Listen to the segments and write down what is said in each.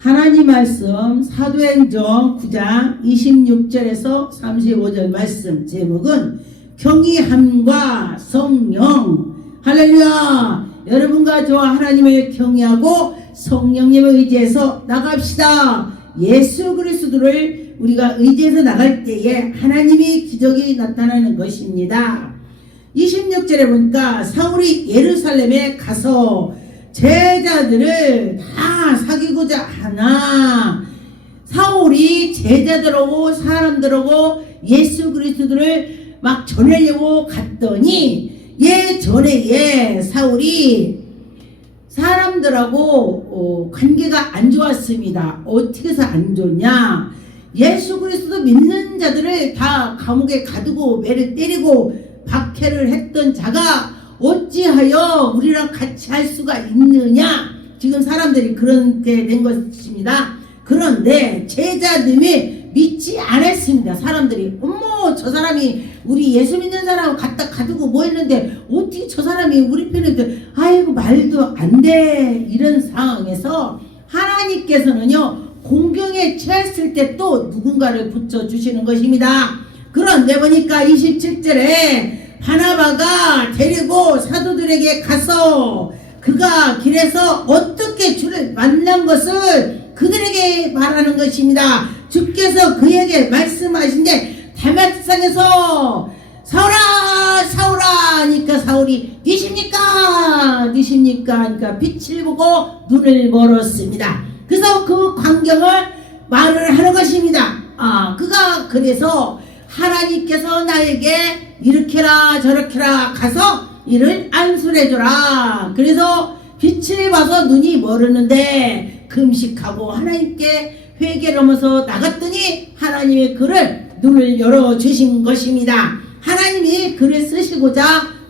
하나님 말씀 사도행전 9장 26절에서 35절 말씀 제목은 경외함과 성령. 할렐루야. 여러분과 저와 하나님을 경외하고 성령님을 의지해서 나갑시다. 예수 그리스도를 우리가 의지해서 나갈 때에 하나님의 기적이 나타나는 것입니다. 26절에 보니까 사울이 예루살렘에 가서 제자들을 다 사귀고자 하나, 사울이 제자들하고 사람들하고 예수 그리스도를 막 전하려고 갔더니 예전에 사울이 사람들하고 관계가 안 좋았습니다. 어떻게 해서 안 좋냐? 예수 그리스도 믿는 자들을 다 감옥에 가두고 매를 때리고 박해를 했던 자가 어찌하여 우리랑 같이 할 수가 있느냐? 지금 사람들이 그렇게 된 것입니다. 그런데 제자들이 믿지 않았습니다. 사람들이 어머 저 사람이 우리 예수 믿는 사람 갖다 가두고 뭐 했는데 어떻게 저 사람이 우리 편인데 아이고 말도 안 돼. 이런 상황에서 하나님께서는요 공경에 처했을 때 또 누군가를 붙여주시는 것입니다. 그런데 보니까 27절에 바나바가 데리고 사도들에게 가서 그가 길에서 어떻게 주를 만난 것을 그들에게 말하는 것입니다. 주께서 그에게 말씀하신데 다메섹에서 사울아 사울아 하니까 사울이 니십니까 니십니까 하니까 빛을 보고 눈을 멀었습니다. 그래서 그 광경을 말을 하는 것입니다. 그가 그래서 하나님께서 나에게 이렇게라 저렇게라 가서 이를 안술해줘라. 그래서 빛을 봐서 눈이 멀었는데 금식하고 하나님께 회개를 하면서 나갔더니 하나님의 글을 눈을 열어주신 것입니다. 하나님이 글을 쓰시고자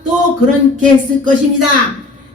또 그렇게 했을 것입니다.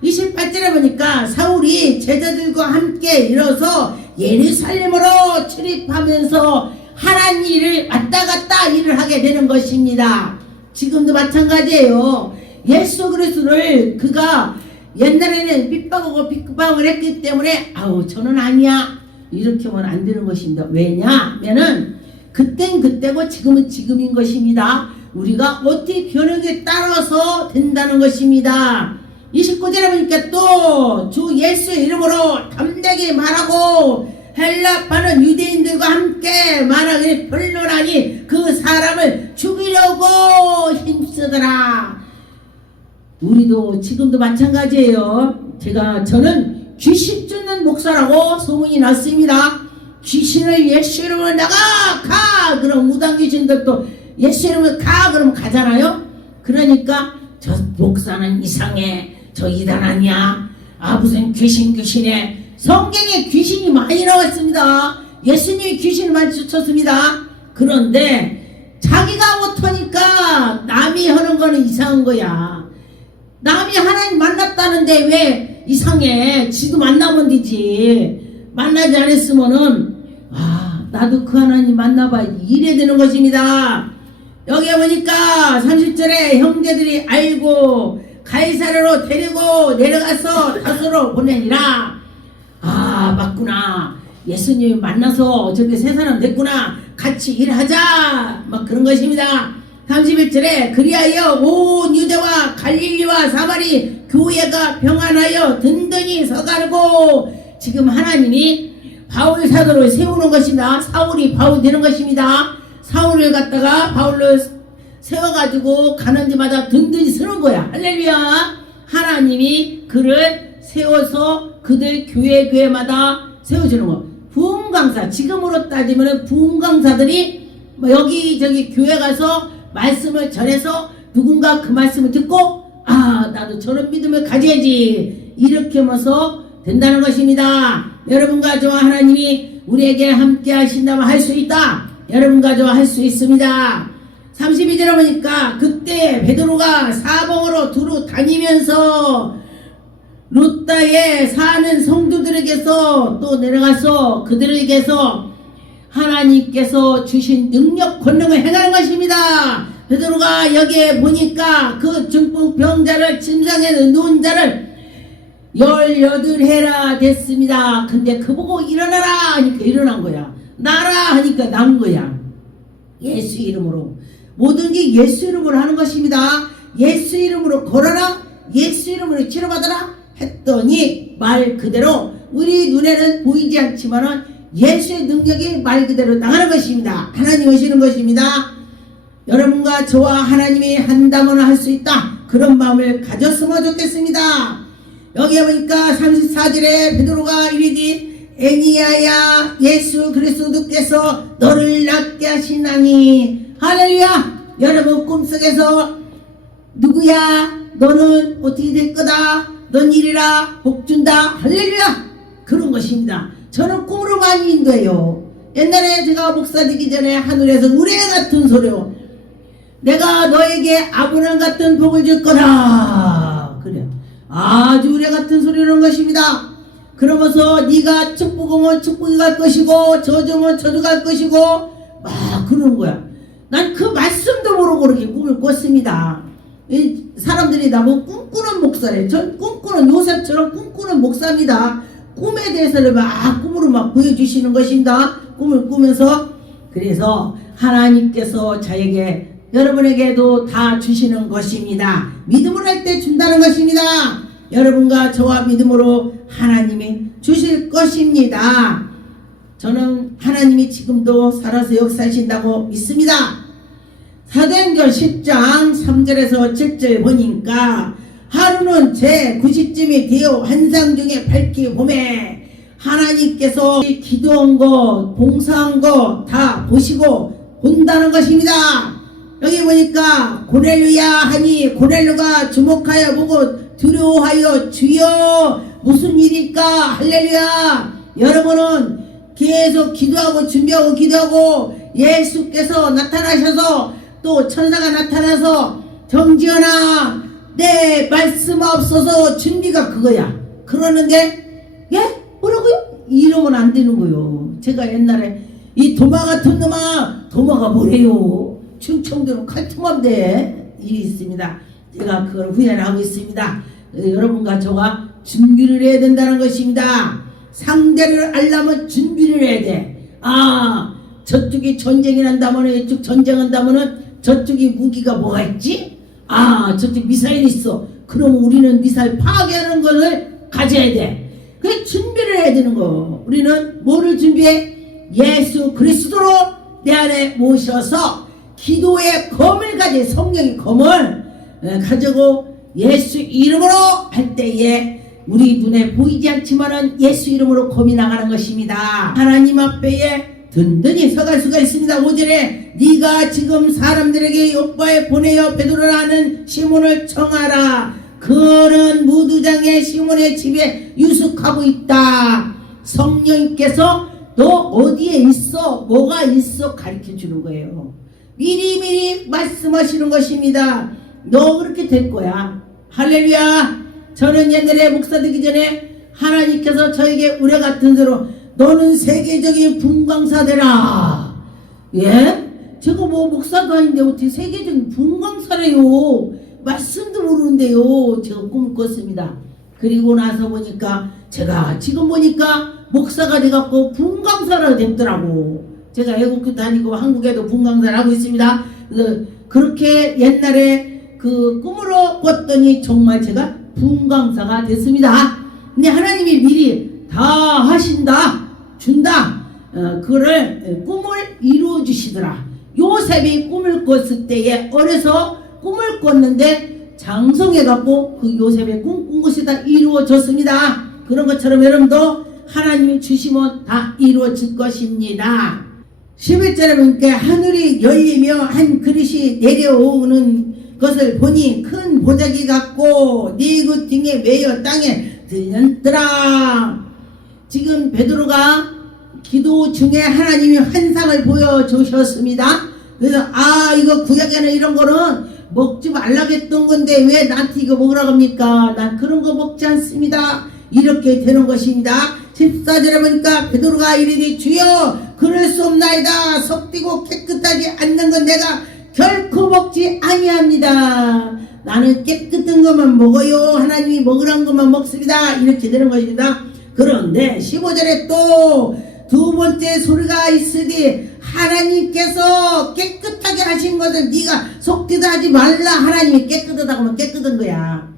28절에 보니까 사울이 제자들과 함께 일어서 예루살렘으로 출입하면서 하나님 일을 왔다 갔다 일을 하게 되는 것입니다. 지금도 마찬가지예요. 예수 그리스도를 그가 옛날에는 핍박하고 핍박을 했기 때문에 아우 저는 아니야 이렇게 하면 안 되는 것입니다. 왜냐하면은 그땐 그때고 지금은 지금인 것입니다. 우리가 어떻게 변하게 따라서 된다는 것입니다. 29절에 보니까 또 주 예수의 이름으로 담대하게 말하고 헬라파는 유대인들과 함께 말하기를 변론하니 그 사람을 죽이려고 힘쓰더라. 우리도 지금도 마찬가지예요. 저는 귀신 쫓는 목사라고 소문이 났습니다. 귀신을 예수 이름으로 나가 가 그럼 무당 귀신들도 예수 이름으로 가 그러면 가잖아요. 그러니까 저 목사는 이상해 저 이단 아니야 무슨 귀신에 성경에 귀신이 많이 나왔습니다. 예수님이 귀신을 많이 쫓았습니다. 그런데 자기가 못하니까 남이 하는 거는 이상한 거야. 남이 하나님 만났다는데 왜 이상해? 지도 만나면 되지. 만나지 않았으면은 나도 그 하나님 만나봐 이래 되는 것입니다. 여기 보니까 30절에 형제들이 알고 가이사랴로 데리고 내려가서 다소로 보내니라. 맞구나. 예수님 만나서 저기 세 사람 됐구나. 같이 일하자. 막 그런 것입니다. 31절에 그리하여 온 유대와 갈릴리와 사마리 교회가 평안하여 든든히 서가고 지금 하나님이 바울 사도를 세우는 것입니다. 사울이 바울 되는 것입니다. 사울을 갖다가 바울로 세워가지고 가는 데마다 든든히 서는 거야. 할렐루야. 하나님이 그를 세워서 그들 교회마다 세워주는 거. 부흥강사 지금으로 따지면 부흥강사들이 여기저기 교회 가서 말씀을 전해서 누군가 그 말씀을 듣고 나도 저런 믿음을 가져야지 이렇게 하면서 된다는 것입니다. 여러분과 저와 하나님이 우리에게 함께 하신다면 할 수 있다. 여러분과 저와 할 수 있습니다. 32절에 보니까 그때 베드로가 사방으로 두루 다니면서 루다에 사는 성도들에게서 또 내려가서 그들에게서 하나님께서 주신 능력 권능을 행하는 것입니다. 베드로가 여기에 보니까 그 중풍병자를 침상에 누운 자를 18해라 됐습니다. 근데 그보고 일어나라 하니까 일어난 거야. 나라 하니까 난 거야. 예수 이름으로 뭐든지 예수 이름으로 하는 것입니다. 예수 이름으로 걸어라, 예수 이름으로 치료받아라 했더니 말 그대로 우리 눈에는 보이지 않지만은 예수의 능력이 말 그대로 나가는 것입니다. 하나님 오시는 것입니다. 여러분과 저와 하나님이 한다면 할 수 있다, 그런 마음을 가졌으면 좋겠습니다. 여기에 보니까 34절에 베드로가 이르되 애니야야 예수 그리스도께서 너를 낫게 하시나니. 할렐루야. 여러분 꿈속에서 누구야 너는 어떻게 될 거다, 넌 이리라 복준다, 할렐루야, 그런 것입니다. 저는 꿈으로 많이 인도해요. 옛날에 제가 목사 되기 전에 하늘에서 우레 같은 소리요, 내가 너에게 아브라함 같은 복을 줄 거다, 그래. 아주 우레 같은 소리라는 것입니다. 그러면서 네가 축복하면 축복이 갈 것이고 저주면 저주 갈 것이고 막 그러는 거야. 난 그 말씀도 모르고 그렇게 꿈을 꿨습니다. 이 사람들이 나보고 꿈꾸는 목사래. 전 꿈꾸는, 요셉처럼 꿈꾸는 목사입니다. 꿈에 대해서를 막 꿈으로 막 보여주시는 것입니다. 꿈을 꾸면서. 그래서 하나님께서 저에게, 여러분에게도 다 주시는 것입니다. 믿음을 할 때 준다는 것입니다. 여러분과 저와 믿음으로 하나님이 주실 것입니다. 저는 하나님이 지금도 살아서 역사하신다고 믿습니다. 사도행전 10장 3절에서 7절 보니까 하루는 제 9시쯤이 되어 환상 중에 밝히 봄에 하나님께서 기도한 거 봉사한 거 다 보시고 본다는 것입니다. 여기 보니까 고넬료야 하니 고넬료가 주목하여 보고 두려워하여 주여 무슨 일일까, 할렐루야. 여러분은 계속 기도하고 준비하고 기도하고 예수께서 나타나셔서 또 천사가 나타나서 정지연아 내 말씀 없어서 준비가 그거야. 그러는데 예? 뭐라고요? 이러면 안 되는 거요. 제가 옛날에 이 도마 같은 놈아, 도마가 뭐래요? 충청도로 칼통함대 일이 있습니다. 제가 그걸 후회를 하고 있습니다. 여러분과 저가 준비를 해야 된다는 것입니다. 상대를 알려면 준비를 해야 돼. 아, 저쪽이 전쟁이 난다면 이쪽 전쟁한다면은 저쪽이 무기가 뭐가 있지? 아, 저쪽 미사일이 있어. 그럼 우리는 미사일 파괴하는 것을 가져야 돼. 그 준비를 해야 되는 거. 우리는 뭐를 준비해? 예수 그리스도로 내 안에 모셔서 기도의 검을 가진, 성령의 검을 가지고 예수 이름으로 할 때에 우리 눈에 보이지 않지만은 예수 이름으로 검이 나가는 것입니다. 하나님 앞에 든든히 서갈 수가 있습니다. 5절에 네가 지금 사람들에게 요바에 보내어 베드로라는 시몬을 청하라. 그는 무두장의 시몬의 집에 유숙하고 있다. 성령님께서 너 어디에 있어, 뭐가 있어 가르쳐 주는 거예요. 미리미리 말씀하시는 것입니다. 너 그렇게 될 거야. 할렐루야. 저는 옛날에 목사 되기 전에 하나님께서 저에게 우레 같은 소로 너는 세계적인 분광사 되라. 예? 제가 뭐 목사도 아닌데 어떻게 세계적인 분광사래요. 말씀도 모르는데요. 제가 꿈을 꿨습니다. 그리고 나서 보니까 제가 지금 보니까 목사가 돼갖고 분광사가 됐더라고. 제가 애국교 다니고 한국에도 분광사를 하고 있습니다. 그렇게 옛날에 그 꿈으로 꿨더니 정말 제가 분광사가 됐습니다. 근데 하나님이 미리 다 하신다, 준다. 그거를 꿈을 이루어 주시더라. 요셉이 꿈을 꿨을 때에 어려서 꿈을 꿨는데 장성해갖고 그 요셉의 꿈꾼 것이 다 이루어졌습니다. 그런 것처럼 여러분도 하나님이 주시면 다 이루어질 것입니다. 11절에 보니까 하늘이 열리며 한 그릇이 내려오는 것을 보니 큰 보자기 같고 네 그 등에 매여 땅에 들렸더라. 지금 베드로가 기도 중에 하나님이 환상을 보여주셨습니다. 그래서 아, 이거 구약에는 이런 거는 먹지 말라고 했던 건데 왜 나한테 이거 먹으라고 합니까? 난 그런 거 먹지 않습니다. 이렇게 되는 것입니다. 14절에 보니까 베드로가 이르되 주여 그럴 수 없나이다. 섞이고 깨끗하지 않는 건 내가 결코 먹지 아니합니다. 나는 깨끗한 것만 먹어요. 하나님이 먹으란 것만 먹습니다. 이렇게 되는 것입니다. 그런데 15절에 또 두 번째 소리가 있으니 하나님께서 깨끗하게 하신 것을 네가 속되다 하지 말라. 하나님이 깨끗하다고 하면 깨끗한 거야.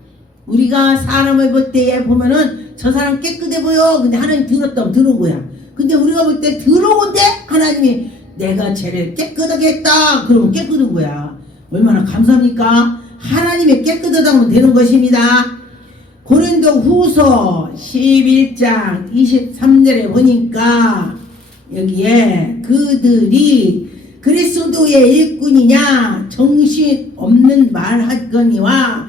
우리가 사람을 볼 때에 보면은 저 사람 깨끗해 보여. 근데 하나님 더럽다면 더러운 거야. 근데 우리가 볼 때 더러운데 하나님이 내가 쟤를 깨끗하게 했다. 그러면 깨끗한 거야. 얼마나 감사합니까? 하나님이 깨끗하다고 하면 되는 것입니다. 고린도 후서 11장 23절에 보니까 여기에 그들이 그리스도의 일꾼이냐 정신 없는 말 하거니와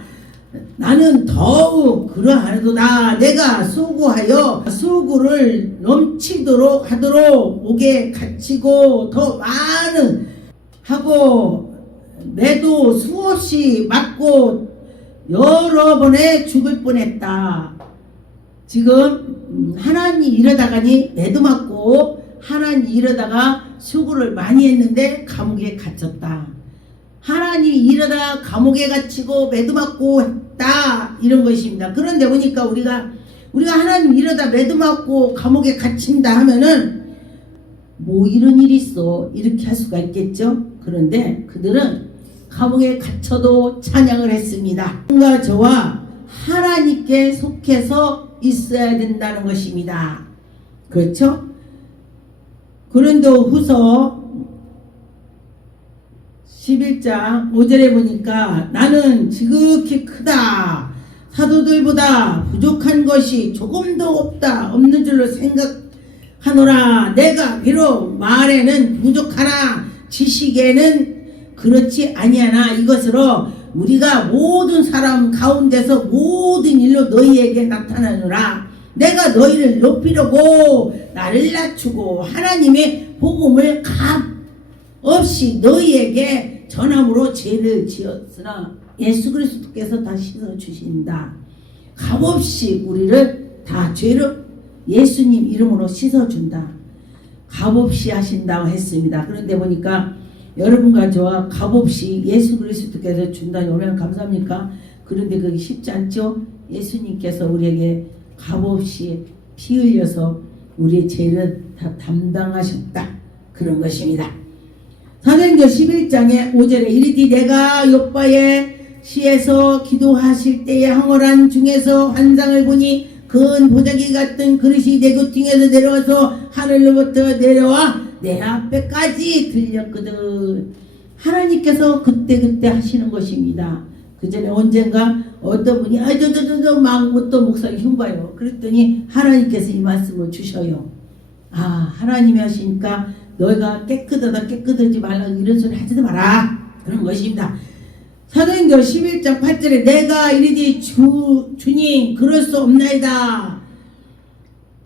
나는 더욱 그러하도다. 내가 수고하여 수고를 넘치도록 하도록 목에 갇히고 더 많은 하고 매도 수없이 맞고 여러 번에 죽을 뻔했다. 지금 하나님 이러다가니 매도 맞고 하나님 이러다가 수고를 많이 했는데 감옥에 갇혔다. 하나님이 이러다 감옥에 갇히고 매도 맞고 했다. 이런 것입니다. 그런데 보니까 우리가 하나님 이러다 매도 맞고 감옥에 갇힌다 하면은 뭐 이런 일이 있어. 이렇게 할 수가 있겠죠. 그런데 그들은 감옥에 갇혀도 찬양을 했습니다. 뭔가 저와 하나님께 속해서 있어야 된다는 것입니다. 그렇죠? 고린도 후서 11장 5절에 보니까 나는 지극히 크다. 사도들보다 부족한 것이 조금도 없는 줄로 생각하노라. 내가 비록 말에는 부족하나 지식에는 그렇지 아니하나 이것으로 우리가 모든 사람 가운데서 모든 일로 너희에게 나타나노라. 내가 너희를 높이려고 나를 낮추고 하나님의 복음을 값없이 너희에게 전함으로 죄를 지었으나 예수 그리스도께서 다 씻어주신다. 값없이 우리를 다 죄를 예수님 이름으로 씻어준다. 값없이 하신다고 했습니다. 그런데 보니까 여러분과 저와 값없이 예수 그리스도께서 준다니 얼마나 감사합니까? 그런데 그게 쉽지 않죠? 예수님께서 우리에게 값없이 피 흘려서 우리의 죄를 다 담당하셨다. 그런 것입니다. 사도행전 11장에 5절에 이르되 내가 요바의 시에서 기도하실 때에 황홀한 중에서 환상을 보니 큰 보자기 같은 그릇이 내 곁ting에서 내려와서 하늘로부터 내려와 내 앞에까지 들렸거든. 하나님께서 그때 하시는 것입니다. 그 전에 언젠가 어떤 분이 막 어떤 목사님 흉봐요. 그랬더니 하나님께서 이 말씀을 주셔요. 하나님이 하시니까 너희가 깨끗하다 깨끗하지 말라 이런 소리 하지도 마라. 그런 것입니다. 사도행전 11장 8절에 내가 이르되 주님 그럴 수 없나이다.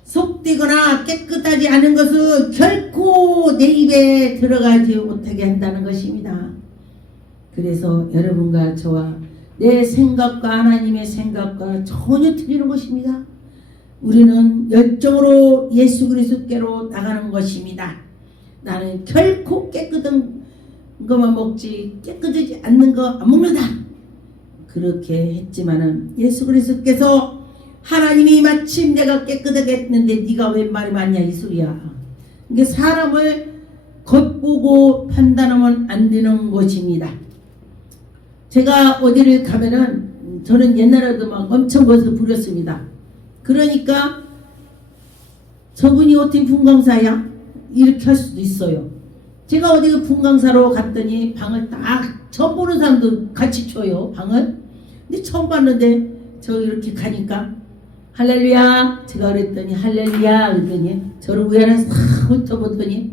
속되거나 깨끗하지 않은 것은 결코 내 입에 들어가지 못하게 한다는 것입니다. 그래서 여러분과 저와 내 생각과 하나님의 생각과 전혀 틀리는 것입니다. 우리는 열정으로 예수 그리스도께로 나가는 것입니다. 나는 결코 깨끗한 것만 먹지 깨끗하지 않는 거 안 먹는다. 그렇게 했지만은 예수 그리스도께서 하나님이 마침 내가 깨끗하게 했는데 네가 왜 말이 많냐 이 소리야. 이게 사람을 겉보고 판단하면 안 되는 것입니다. 제가 어디를 가면은 저는 옛날에도 막 엄청 것을 부렸습니다. 그러니까 저분이 어떻게 분강사야? 이렇게 할 수도 있어요. 제가 어디 분강사로 갔더니 방을 딱 처음 보는 사람도 같이 줘요. 방을. 근데 처음 봤는데 저 이렇게 가니까 할렐루야 제가 그랬더니 할렐루야 그랬더니 저를 우연히 싹 훑어보더니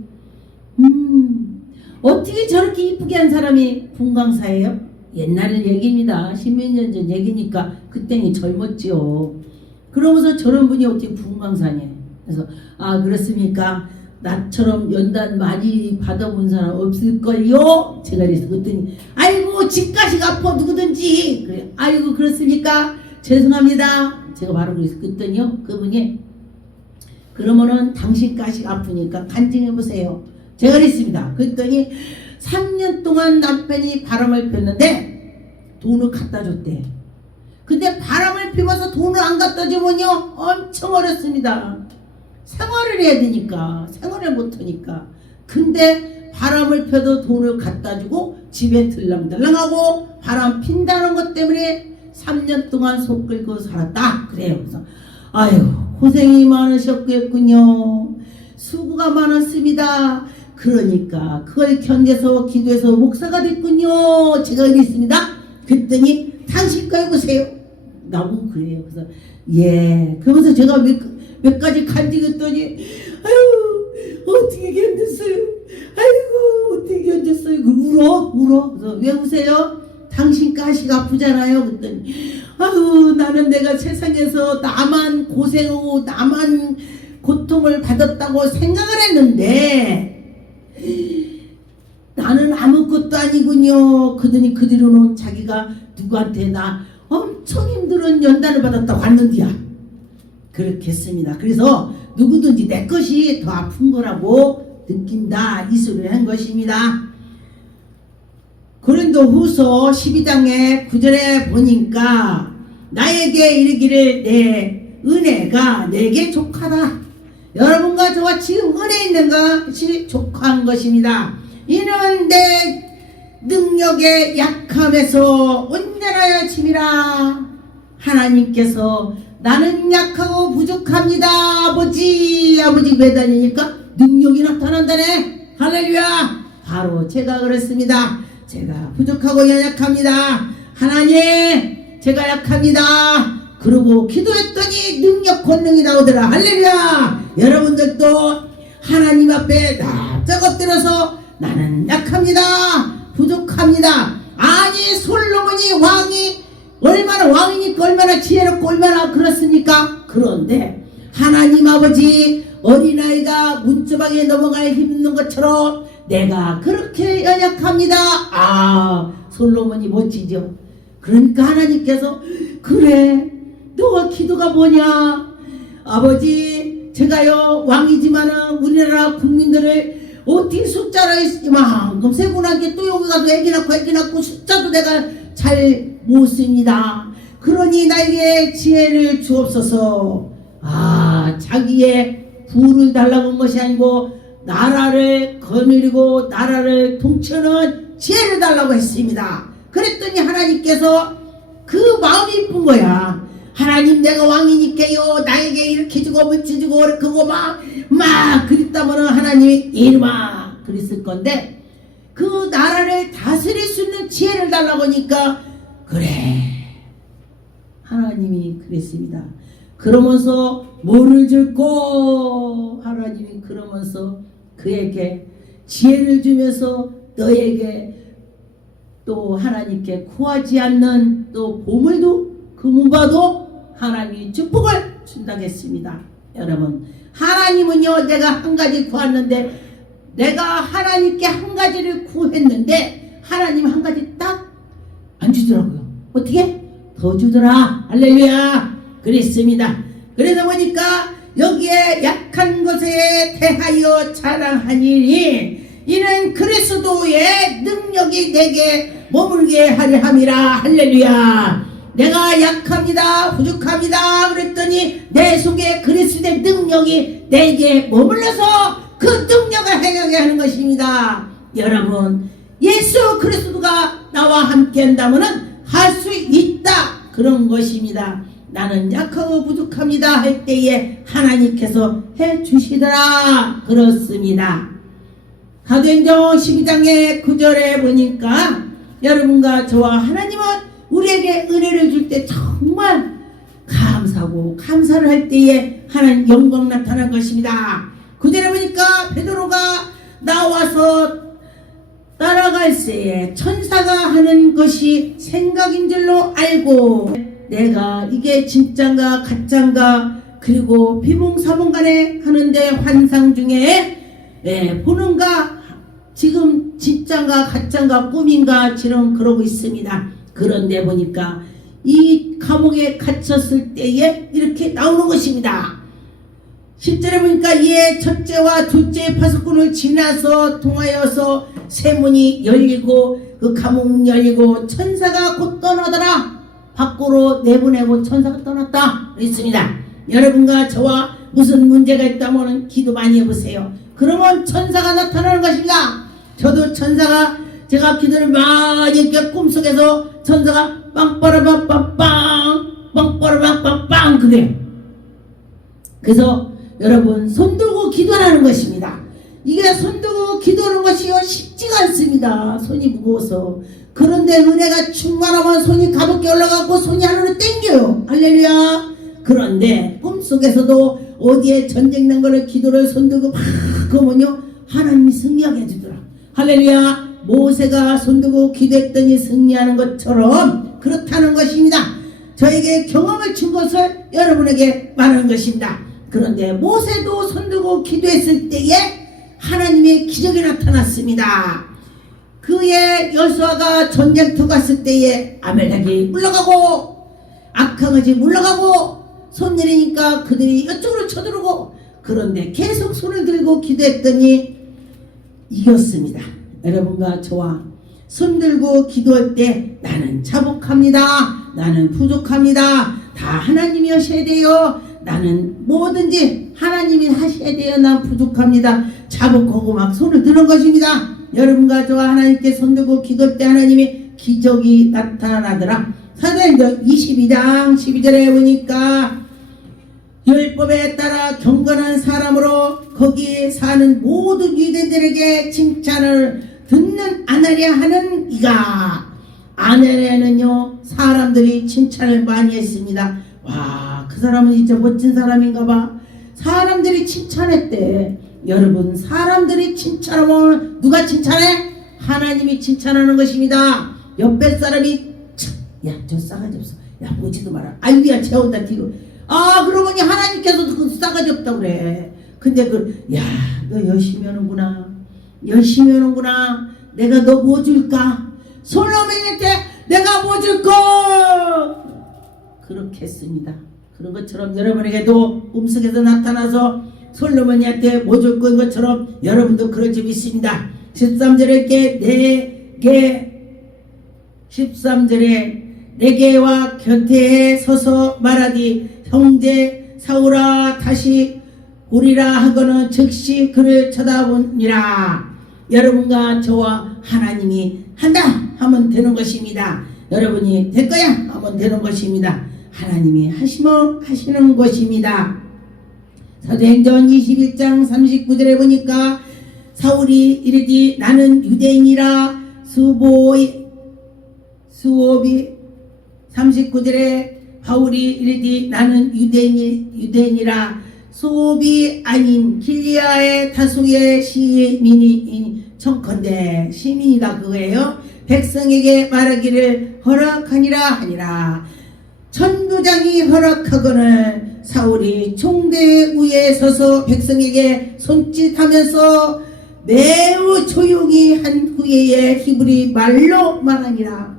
어떻게 저렇게 이쁘게 한 사람이 분강사예요? 옛날 얘기입니다. 십몇 년 전 얘기니까 그때는 젊었지요. 그러면서 저런 분이 어떻게 분강사냐. 그래서 그렇습니까? 나처럼 연단 많이 받아본 사람 없을걸요? 제가 그래서 그랬더니 아이고 집가식 아파 누구든지. 그래 아이고 그렇습니까? 죄송합니다. 제가 바로 그랬더니요 그분이 그러면은 당신 가식 아프니까 간증해보세요. 제가 그랬습니다. 그랬더니 3년 동안 남편이 바람을 폈는데 돈을 갖다 줬대. 근데 바람을 피워서 돈을 안 갖다 주면요 엄청 어렵습니다. 생활을 해야 되니까, 생활을 못하니까. 근데 바람을 펴도 돈을 갖다 주고 집에 들랑달랑하고 바람 핀다는 것 때문에 3년 동안 속 끓고 살았다 그래요. 그래서 아유 고생이 많으셨겠군요. 수고가 많았습니다. 그러니까 그걸 견뎌서 기도해서 목사가 됐군요. 제가 그랬습니다. 그랬더니 당신 거 해보세요. 나보고 그래요. 그래서 예. 그러면서 제가 몇 가지 간증했더니 아유 어떻게 견뎠어요. 아이고 어떻게 견뎠어요. 울어. 그래서 왜 우세요? 당신 가시가 아프잖아요. 그랬더니 아유 나는 내가 세상에서 나만 고생하고 나만 고통을 받았다고 생각을 했는데 나는 아무것도 아니군요. 그러더니 그 뒤로는 자기가 누구한테 나 엄청 힘든 연단을 받았다고 왔는데야. 그렇게 했습니다. 그래서 누구든지 내 것이 더 아픈 거라고 느낀다. 이 소리를 한 것입니다. 고린도후서 12장의 9절에 보니까 나에게 이르기를 내 은혜가 내게 족하다. 여러분과 저와 지금 은혜 있는 것이 족한 것입니다. 이는 내 능력의 약함에서 온전하여 짐이라. 하나님께서 나는 약하고 부족합니다. 아버지 왜 다니니까 능력이 나타난다네. 할렐루야. 바로 제가 그랬습니다. 제가 부족하고 연약합니다. 하나님 제가 약합니다. 그러고 기도했더니 능력 권능이 나오더라. 할렐루야. 여러분들도 하나님 앞에 납작 엎드려서 나는 약합니다. 부족합니다. 아니 솔로몬이 왕이 얼마나 왕이니까 얼마나 지혜롭고 얼마나 그렇습니까? 그런데 하나님 아버지 어린아이가 문주방에 넘어갈 힘든 것처럼 내가 그렇게 연약합니다. 아 솔로몬이 멋지죠. 그러니까 하나님께서 그래 너와 기도가 뭐냐. 아버지 제가요 왕이지만은 우리나라 국민들을 어떻게 숫자로 이만큼 세고 나게 또 여기 가서 애기 낳고 숫자도 내가 잘 못 씁니다. 그러니 나에게 지혜를 주옵소서. 아 자기의 부를 달라고 한 것이 아니고 나라를 거느리고 나라를 통치하는 지혜를 달라고 했습니다. 그랬더니 하나님께서 그 마음이 이쁜 거야. 하나님 내가 왕이니까요 나에게 이렇게 주고 뭐지 주고 그러고 막 그랬다면 하나님이 이놈아 그랬을 건데 그 나라를 다스릴 수 있는 지혜를 달라고 하니까 그래 하나님이 그랬습니다. 그러면서 뭐를 줄고 하나님이 그러면서 그에게 지혜를 주면서 너에게 또 하나님께 구하지 않는 또 보물도 금은봐도 하나님이 축복을 준다고 했습니다. 여러분 하나님은요 내가 한 가지 구했는데 내가 하나님께 한 가지를 구했는데 하나님 한 가지 딱 안 주더라고요. 어떻게? 더 주더라. 할렐루야. 그랬습니다. 그래서 보니까 여기에 약한 것에 대하여 자랑하니니 이는 그리스도의 능력이 내게 머물게 하려 함이라. 할렐루야. 내가 약합니다. 부족합니다. 그랬더니 내 속에 그리스도의 능력이 내게 머물러서 그 능력을 행하게 하는 것입니다. 여러분 예수 그리스도가 나와 함께 한다면 할 수 있다. 그런 것입니다. 나는 약하고 부족합니다 할 때에 하나님께서 해주시더라. 그렇습니다. 사도행전 12장의 9절에 보니까 여러분과 저와 하나님은 우리에게 은혜를 줄 때 정말 감사하고 감사를 할 때에 하나님 영광 나타난 것입니다. 9절에 보니까 베드로가 나와서 따라갈 때에 천사가 하는 것이 생각인 줄로 알고 내가 이게 진짠가 가짠가 그리고 비몽사몽간에 하는데 환상 중에 보는가 지금 진짠가 가짠가 꿈인가 지금 그러고 있습니다. 그런데 보니까 이 감옥에 갇혔을 때에 이렇게 나오는 것입니다. 10절에 보니까 이에 첫째와 둘째 파수꾼을 지나서 통하여서 세 문이 열리고 그 감옥 열리고 천사가 곧 떠나더라. 밖으로 내보내고 천사가 떠났다 그랬습니다. 여러분과 저와 무슨 문제가 있다면 기도 많이 해보세요. 그러면 천사가 나타나는 것입니다. 저도 천사가 제가 기도를 많이 했기에 꿈속에서 천사가 빵빠라빵빵빵 빵빠라빵빵빵 그래요. 그래서 여러분 손들고 기도하는 것입니다. 이게 손들고 기도하는 것이 쉽지가 않습니다. 손이 무거워서. 그런데 은혜가 충만하면 손이 가볍게 올라가고 손이 하늘로 땡겨요. 할렐루야. 그런데 꿈속에서도 어디에 전쟁 난 거를 기도를 손들고 막 그러면요 하나님이 승리하게 해주더라. 할렐루야. 모세가 손들고 기도했더니 승리하는 것처럼 그렇다는 것입니다. 저에게 경험을 준 것을 여러분에게 말하는 것입니다. 그런데 모세도 손들고 기도했을 때에 하나님의 기적이 나타났습니다. 그의 여수아가 전쟁터 갔을 때에 아멜렉이 물러가고 악항아지 물러가고 손 내리니까 그들이 이쪽으로 쳐들어오고 그런데 계속 손을 들고 기도했더니 이겼습니다. 여러분과 저와 손 들고 기도할 때 나는 자복합니다. 나는 부족합니다. 다 하나님이 하셔야 돼요. 나는 뭐든지 하나님이 하셔야 돼요. 난 부족합니다. 자복하고 막 손을 드는 것입니다. 여러분과 저와 하나님께 손 들고 기도할 때 하나님이 기적이 나타나더라. 사도행전 22장 12절에 보니까 율법에 따라 경건한 사람으로 거기에 사는 모든 유대인들에게 칭찬을 듣는 아나니아 하는 이가 아나니아는요 사람들이 칭찬을 많이 했습니다. 와 그 사람은 진짜 멋진 사람인가 봐. 사람들이 칭찬했대. 여러분 사람들이 칭찬하면 누가 칭찬해? 하나님이 칭찬하는 것입니다. 옆에 사람이 야 저 싸가지 없어. 야 보지도 마라. 아이고야 재운다 뒤로. 아 그러고 보니 하나님께서도 그 싸가지 없다고 그래. 근데 야 너 열심히 하는구나. 열심히 하는구나. 내가 너 뭐 줄까? 솔로몬한테 내가 뭐 줄까? 그렇게 했습니다. 그런 것처럼 여러분에게도 꿈속에서 나타나서 솔로몬한테 뭐 줄 거인 것처럼 여러분도 그런 점이 있습니다. 13절에 내게와 곁에 서서 말하디 형제 사울아 다시 오리라 하고는 즉시 그를 쳐다보니라. 여러분과 저와 하나님이 한다 하면 되는 것입니다. 여러분이 될 거야 하면 되는 것입니다. 하나님이 하시는 것입니다. 사도행전 21장 39절에 보니까 사울이 이르디 나는 유대인이라 수업이 39절에 바울이 이르디 나는 유대인이라 수업이 아닌 길리아의 다수의 시민이 청컨대 시민이다 그거예요. 백성에게 말하기를 허락하니라 하니라. 천부장이 허락하거늘 사울이 총대 위에 서서 백성에게 손짓하면서 매우 조용히 한 후에 히브리 말로 말하니라.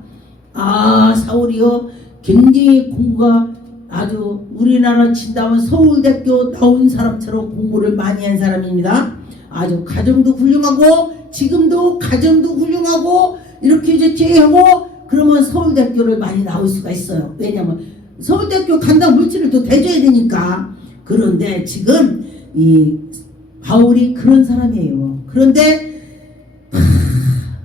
아 사울이요 굉장히 공부가 아주 우리나라 친다면 서울대학교 나온 사람처럼 공부를 많이 한 사람입니다. 아주 가정도 훌륭하고 지금도 가정도 훌륭하고 이렇게 하고 그러면 서울대학교를 많이 나올 수가 있어요. 왜냐면 서울대학교 간다고 물질을 또 대줘야 되니까. 그런데 지금 이 바울이 그런 사람이에요. 그런데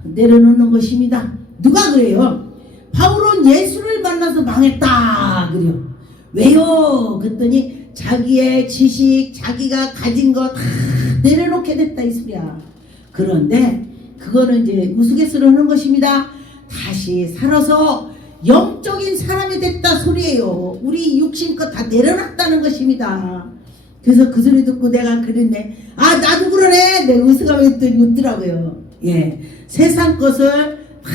내려놓는 것입니다. 누가 그래요? 바울은 예수를 만나서 망했다 그래요. 왜요? 그랬더니 자기의 지식 자기가 가진 거 다 내려놓게 됐다 이 소리야. 그런데 그거는 이제 우스갯소리를 하는 것입니다. 다시 살아서 영적인 사람이 됐다 소리예요. 우리 육신껏 다 내려놨다는 것입니다. 그래서 그 소리 듣고 내가 그랬네. 아 나도 그러네. 내가 웃으면서 웃더라고요. 예, 세상 것을 다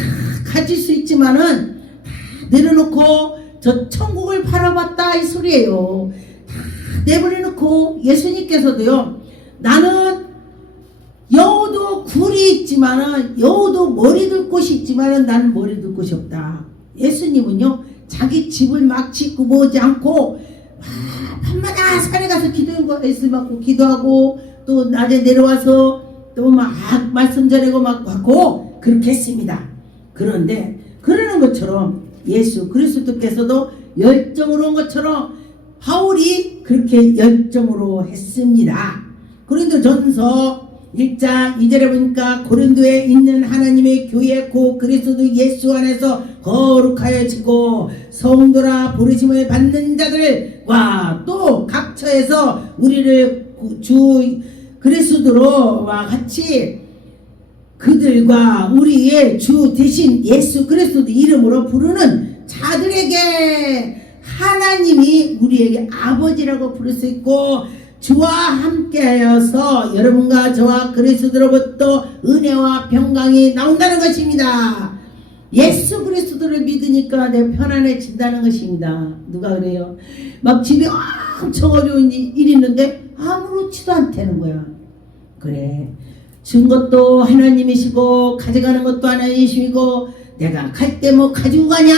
가질 수 있지만은 다 내려놓고 저 천국을 바라봤다 이 소리예요. 다 내버려놓고 예수님께서도요. 나는 여우도 굴이 있지만은 여우도 머리 둘 곳이 있지만은 나는 머리 둘 곳이 없다. 예수님은요 자기 집을 막 짓고 보지 않고 밤마다 산에 가서 말씀 받고 기도하고 또 낮에 내려와서 또 막 말씀 전하고 막 하고 그렇게 했습니다. 그런데 그러는 것처럼 예수 그리스도께서도 열정으로 온 것처럼 바울이 그렇게 열정으로 했습니다. 고린도전서 1장 2절에 보니까 고린도에 있는 하나님의 교회 곧 그리스도 예수 안에서 거룩하여지고 성도라 부르심을 받는 자들과 또 각처에서 우리를 주 그리스도로와 같이 그들과 우리의 주 대신 예수 그리스도 이름으로 부르는 자들에게 하나님이 우리에게 아버지라고 부를 수 있고 주와 함께하여서 여러분과 저와 그리스도로부터 은혜와 평강이 나온다는 것입니다. 예수 그리스도를 믿으니까 내가 편안해진다는 것입니다. 누가 그래요? 막 집에 엄청 어려운 일 있는데 아무렇지도 않다는 거야. 그래, 준 것도 하나님이시고 가져가는 것도 하나님이시고 내가 갈 때 뭐 가지고 가냐?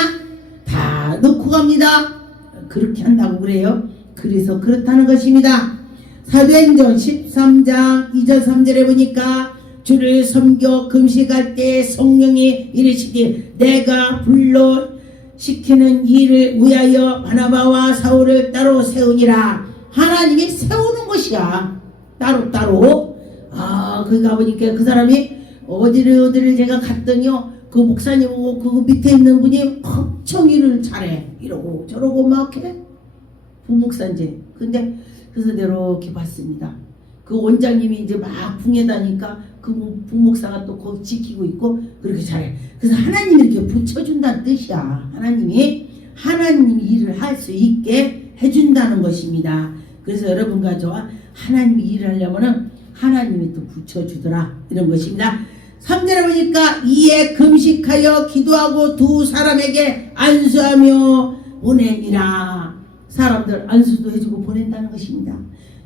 다 놓고 갑니다. 그렇게 한다고 그래요. 그래서 그렇다는 것입니다. 사도행전 13장 2절 3절에 보니까 주를 섬겨 금식할 때 성령이 이르시되 내가 불러 시키는 일을 위하여 바나바와 사울을 따로 세우니라. 하나님이 세우는 것이야. 따로. 거기 가보니까 그 사람이 어디를 제가 갔더니요, 그 목사님하고 그 밑에 있는 분이 엄청 일을 잘해. 이러고 저러고 막 해. 부목사인지. 근데 그래서 내가 이렇게 봤습니다. 그 원장님이 이제 막 붕에 다니까 그 부목사가 또 거기 지키고 있고 그렇게 잘해. 그래서 하나님이 이렇게 붙여준다는 뜻이야. 하나님이 일을 할 수 있게 해준다는 것입니다. 그래서 여러분과 저와 하나님이 일을 하려면은 하나님이 또 붙여주더라 이런 것입니다. 3절에 보니까 이에 금식하여 기도하고 두 사람에게 안수하며 보내니라. 사람들 안수도 해주고 보낸다는 것입니다.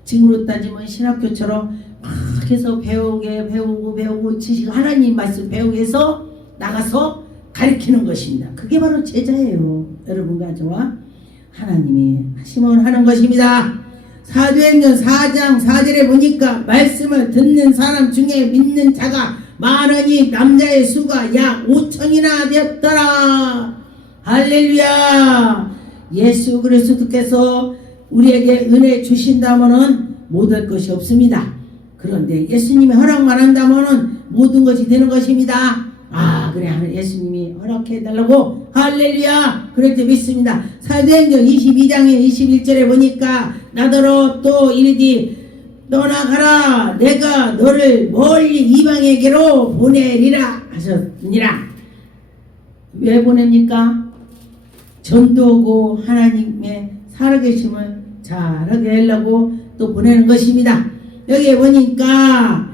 지금으로 따지면 신학교처럼 막 해서 배우고 지식 하나님 말씀 배우기 위해서 나가서 가르치는 것입니다. 그게 바로 제자예요. 여러분과 저와 하나님이 하시면 하는 것입니다. 사도행전 4장 4절에 보니까 말씀을 듣는 사람 중에 믿는 자가 많으니 남자의 수가 약 5천이나 되었더라. 할렐루야. 예수 그리스도께서 우리에게 은혜 주신다면은 못할 것이 없습니다. 그런데 예수님이 허락만 한다면은 모든 것이 되는 것입니다. 그래, 예수님이 허락해 달라고. 할렐루야. 그렇게 믿습니다. 사도행전 22장의 21절에 보니까 나더러 또 이르디 떠나가라 내가 너를 멀리 이방에게로 보내리라 하셨느니라. 왜 보냅니까? 전도하고 하나님의 살아계심을 잘하게 하려고 또 보내는 것입니다. 여기에 보니까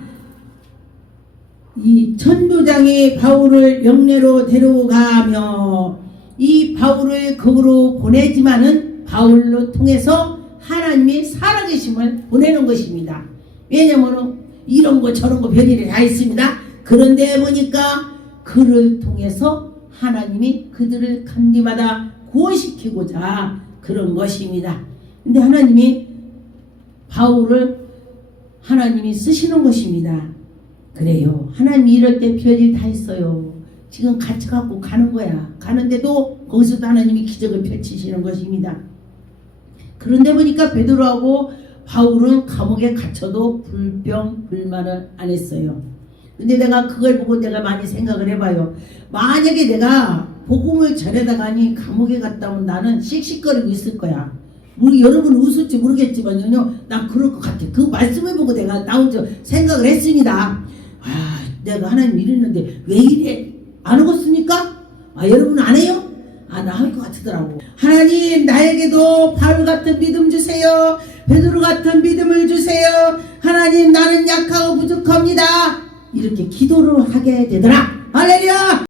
이 천부장이 바울을 영내로 데려가며 이 바울을 거기로 보내지만은 바울로 통해서 하나님이 살아계심을 보내는 것입니다. 왜냐하면 이런 거 저런 거 별일이 다 있습니다. 그런데 보니까 그를 통해서 하나님이 그들을 감리받아 구원시키고자 그런 것입니다. 근데 하나님이 바울을 하나님이 쓰시는 것입니다. 그래요. 하나님이 이럴 때 별일 다 있어요. 지금 갇혀갖고 가는 거야. 가는데도 거기서도 하나님이 기적을 펼치시는 것입니다. 그런데 보니까 베드로하고 바울은 감옥에 갇혀도 불평 불만을 안 했어요. 근데 내가 그걸 보고 내가 많이 생각을 해봐요. 만약에 내가 복음을 전해다가니 감옥에 갔다 오면 나는 씩씩거리고 있을 거야. 우리 여러분 웃을지 모르겠지만요, 난 그럴 것 같아. 그 말씀을 보고 내가 나 혼자 생각을 했습니다. 내가 하나님 이랬는데 왜 이래? 안 오겠습니까? 여러분은 안 해요? 나 할 것 같더라고. 하나님 나에게도 바울 같은 믿음 주세요. 베드로 같은 믿음을 주세요. 하나님 나는 약하고 부족합니다. 이렇게 기도를 하게 되더라. 할렐루야.